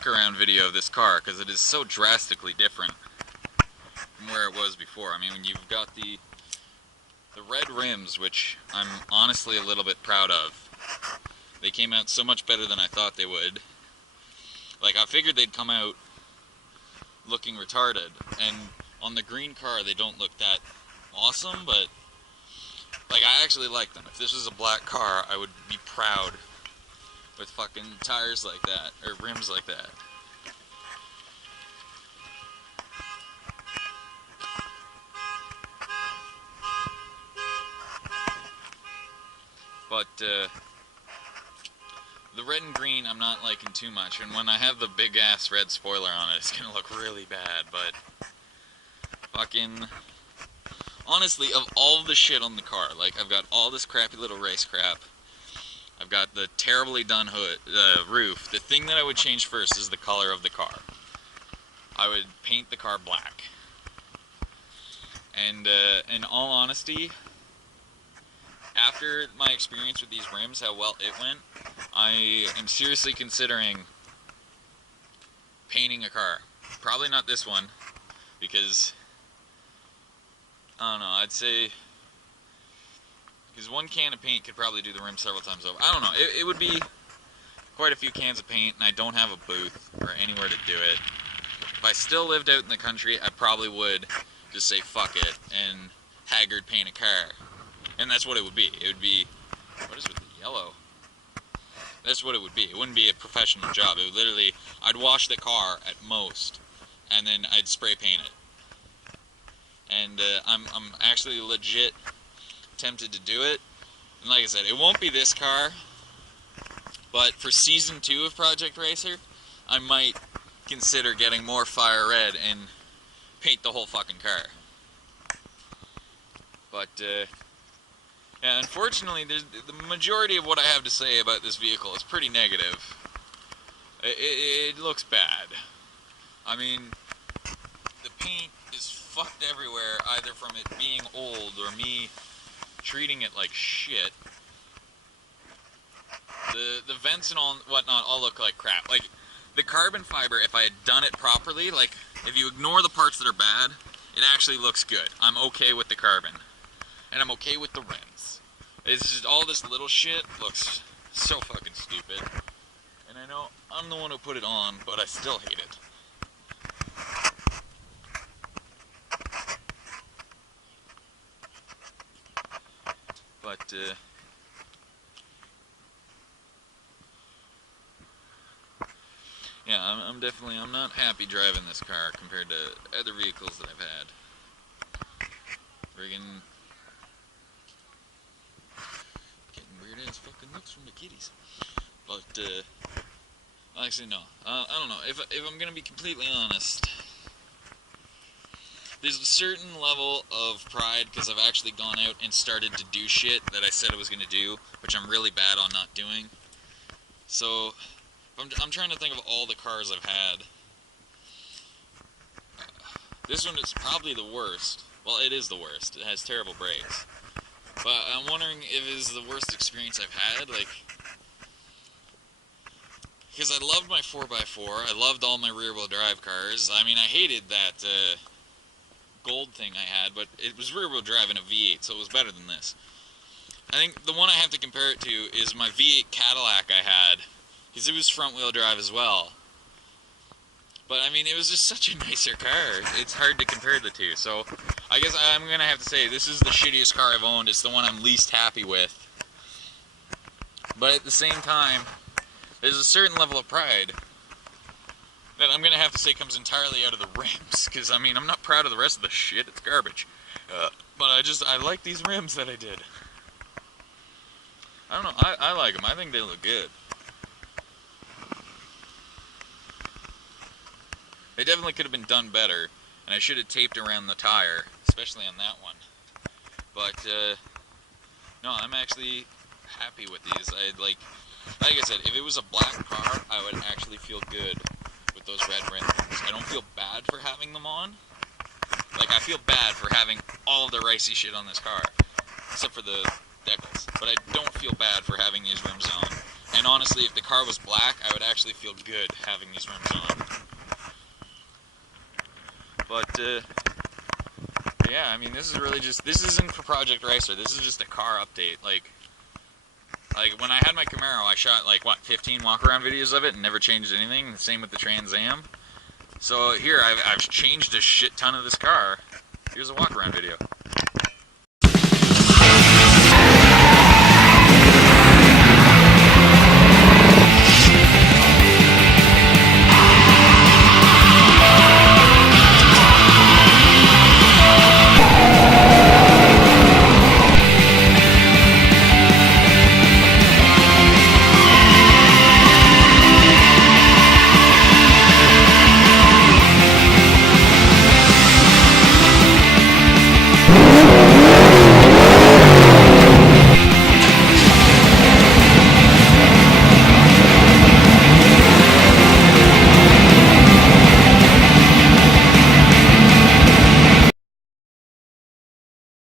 walk-around video of this car, because it is so drastically different from where it was before. I mean, when you've got the red rims, which I'm honestly a little bit proud of. They came out so much better than I thought they would. Like, I figured they'd come out looking retarded, and on the green car they don't look that awesome, but like, I actually like them. If this was a black car, I would be proud with fucking tires like that, or rims like that. But the red and green I'm not liking too much, and when I have the big ass red spoiler on it, it's gonna look really bad. But fucking honestly, of all the shit on the car, like, I've got all this crappy little race crap, I've got the terribly done hood, roof. The thing that I would change first is the color of the car. I would paint the car black. And in all honesty, after my experience with these rims, how well it went, I am seriously considering painting a car. Probably not this one, because, I don't know, I'd say, because one can of paint could probably do the rim several times over. I don't know, it would be quite a few cans of paint, and I don't have a booth or anywhere to do it. If I still lived out in the country, I probably would just say fuck it and haggard paint a car. And that's what it would be. It would be, what is with the yellow? That's what it would be. It wouldn't be a professional job. It would literally, I'd wash the car at most, and then I'd spray paint it. And I'm actually legit tempted to do it. And like I said, it won't be this car, but for season 2 of Project Racer, I might consider getting more fire red and paint the whole fucking car. But yeah, unfortunately, the majority of what I have to say about this vehicle is pretty negative. It looks bad. I mean, the paint is fucked everywhere, either from it being old or me treating it like shit. The vents and all whatnot all look like crap. Like, the carbon fiber, if I had done it properly, like, if you ignore the parts that are bad, it actually looks good. I'm okay with the carbon. And I'm okay with the rims. It's just all this little shit looks so fucking stupid. And I know I'm the one who put it on, but I still hate it. But, yeah, I'm not happy driving this car compared to other vehicles that I've had. Friggin' getting weird ass fucking looks from the kitties. But, actually no. I don't know. If I'm gonna be completely honest, there's a certain level of pride because I've actually gone out and started to do shit that I said I was gonna do, which I'm really bad on not doing. So, I'm trying to think of all the cars I've had. This one is probably the worst. Well, it is the worst. It has terrible brakes. But I'm wondering if it is the worst experience I've had, like, because I loved my 4x4, I loved all my rear-wheel drive cars. I mean, I hated that gold thing I had, but it was rear-wheel drive in a V8, so it was better than this. I think the one I have to compare it to is my V8 Cadillac I had, because it was front-wheel drive as well. But, I mean, it was just such a nicer car. It's hard to compare the two. So, I guess I'm going to have to say, this is the shittiest car I've owned. It's the one I'm least happy with. But at the same time, there's a certain level of pride that I'm going to have to say comes entirely out of the rims. Because, I mean, I'm not proud of the rest of the shit. It's garbage. But I like these rims that I did. I don't know. I like them. I think they look good. They definitely could have been done better, and I should have taped around the tire, especially on that one. But, no, I'm actually happy with these. Like I said, if it was a black car, I would actually feel good with those red rims. I don't feel bad for having them on. Like, I feel bad for having all of the ricey shit on this car, except for the decals. But I don't feel bad for having these rims on. And honestly, if the car was black, I would actually feel good having these rims on. But, yeah, I mean, this is really just, this isn't for Project Racer, this is just a car update. Like when I had my Camaro, I shot, like, what, 15 walk-around videos of it and never changed anything. The same with the Trans Am. So here, I've changed a shit ton of this car. Here's a walk-around video.